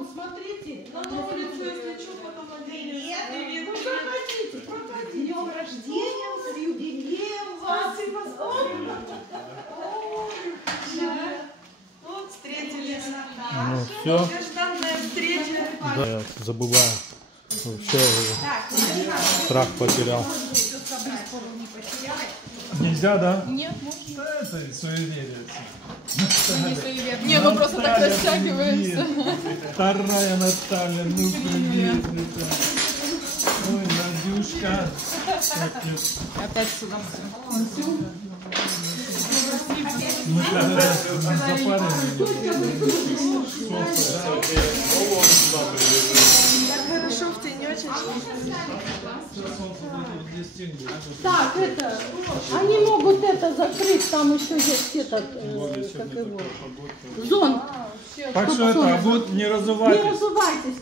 вон, смотрите, на улицу, если что, потом наденем. Привет. Ну, проходите, проходите. С днем рождения, с юбилеем вас. Спасибо, вот встретились. Ну, все. Долгожданная встреча. Да, я забываю. Вообще страх потерял. Нельзя, да? Нет, можно. Да, это суеверие. Не, мы просто так растягиваемся. Вторая Наталья, ну привет. Ой, Надюшка. Опять сюда. Мы когда запарили. Так хорошо в тенечек. Так, это, они могут это закрыть, там еще есть этот, как его, зонт. Так что это, а вот не разувайтесь. Не разувайтесь.